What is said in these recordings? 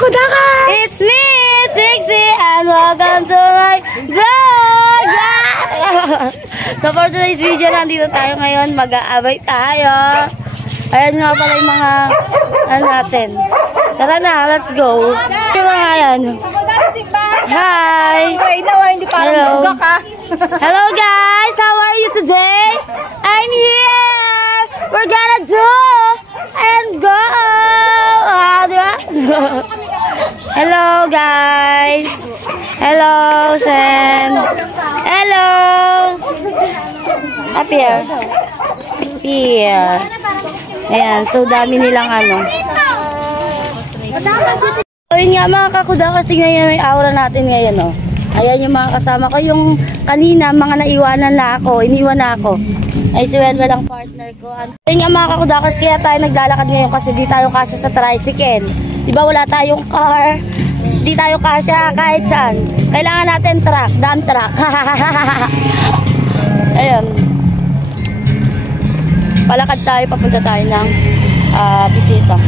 Kakudaka! It's me, Trixie, and welcome to my vlog! So for today's video, nandito tayo ngayon, mag-aabay tayo. Ayan nga pala yung mga, ano natin. Tara na, let's go. Yung mga yan. Hi! Hello! Hello guys! How are you today? I'm here! We're gonna do and go! Hello guys! Hello Sam! Hello! Up here! Here! Ayan, so dami nilang ano. Ayun nga mga kakudakas, tingnan nyo yung aura natin ngayon, oh. Ayan yung mga kasama ko. Yung kanina, mga naiwanan na ako, iniwan na ako. Ay si Welwel ang partner ko. Ayun nga mga kakudakas, kaya tayo naglalakad ngayon kasi di tayo kasya sa tricycle. Diba wala tayong car? Di tayo kasya kahit saan. Kailangan natin truck, dump truck. Ayun. Palakad tayo, papunta tayo ng bisita.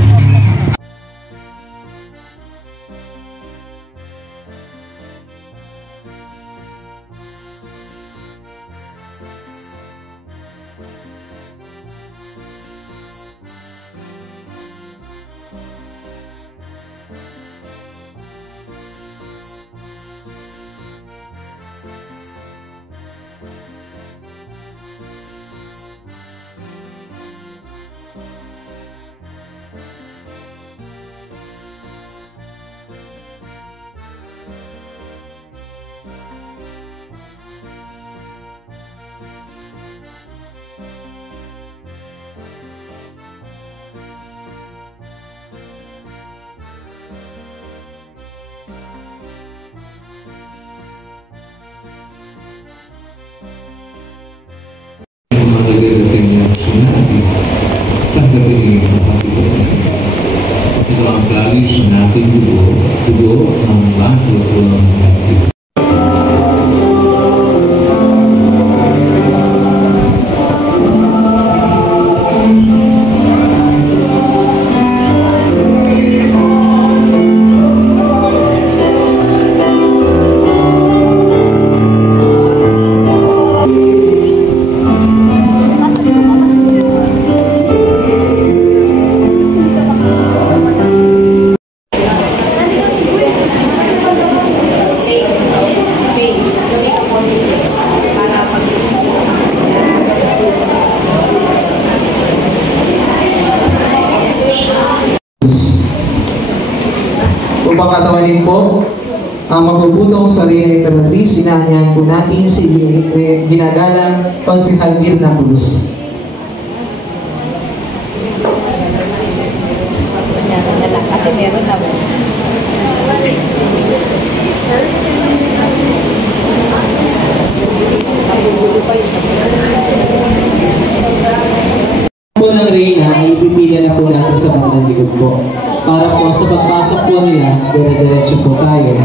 Ito ang galis natin dugo ng baso ng natin. Upang katawanin po, ang mapuputong sa Reyna Imperatriz, inaanyahan po natin si ginagalang Konsehal Mirna Cruz. Kasi meron na. Po ng Reyna, ipipila na po natin sa bandang likod po. Para po sa pagpasok po nila, dire-diretso po tayo.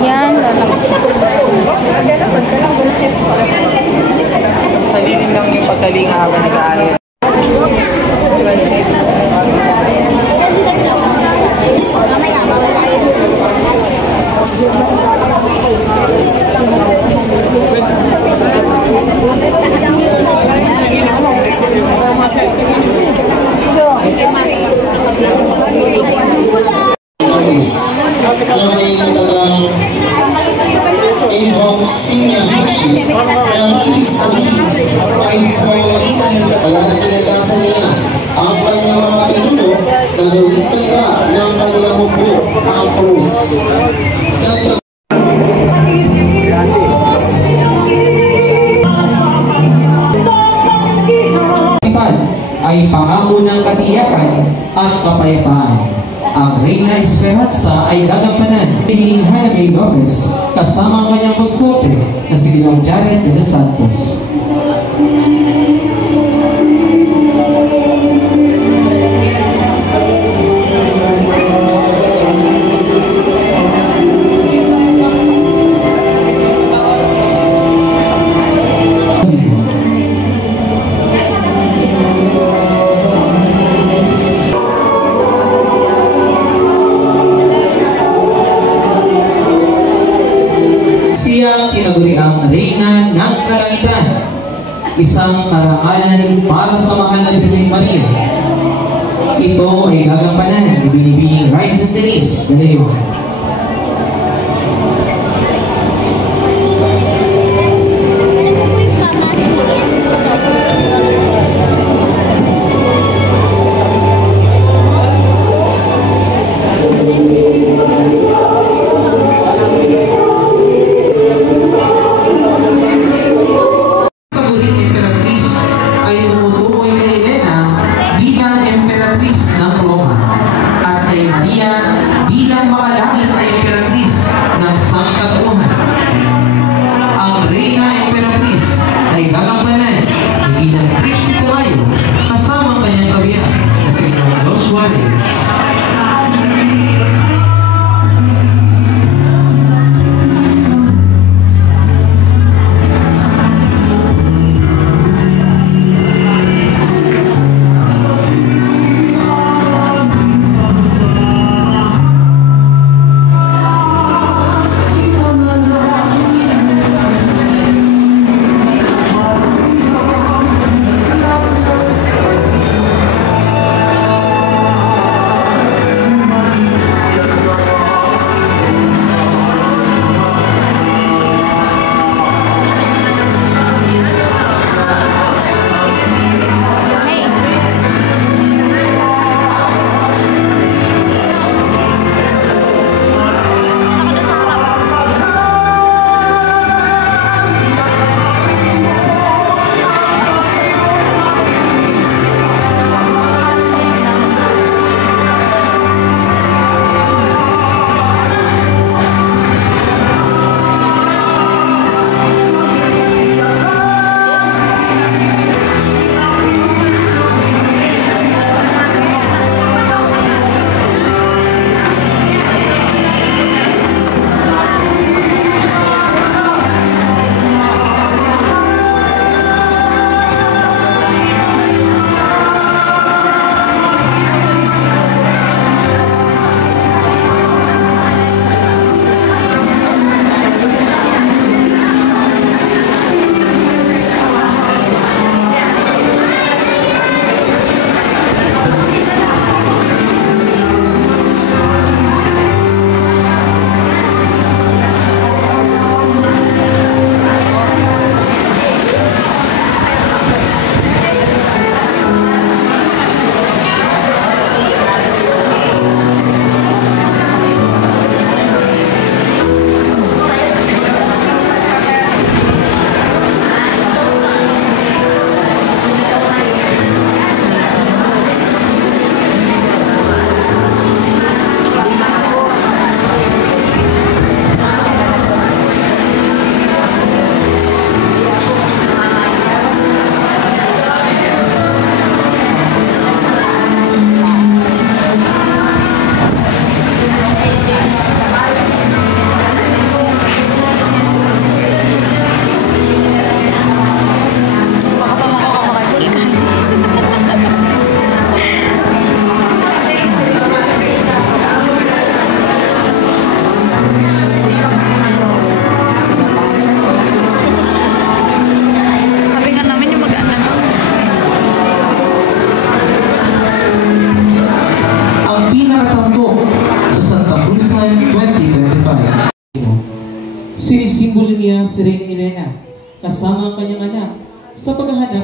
Yan. Sa lilim lang yung pagkalinga habang nag-aaral. na may katagang in-home simulation ng ibig sabihin ay sa pamamagitan ng katalang pinagasa niya ang kanyang mga pinuno na gawing tanda ng kanilang mubo ang krus. Ay pangako ng katiyakan at kapayapaan. Ang Reyna Esperanza ay gagampanan ni Jaime Gomez kasama ang kanyang konsorte na si Ginoong Jared de los Santos. Siya tinaguriang Reyna ng Kalangitan, isang karangalan para sa mahal na Birheng Maria. Ito ay gagampanan ni Binibining Raisa Denise de Leon. Sinisimbolo niya si Reyna Elena kasama ang kanyang anak sa paghahanap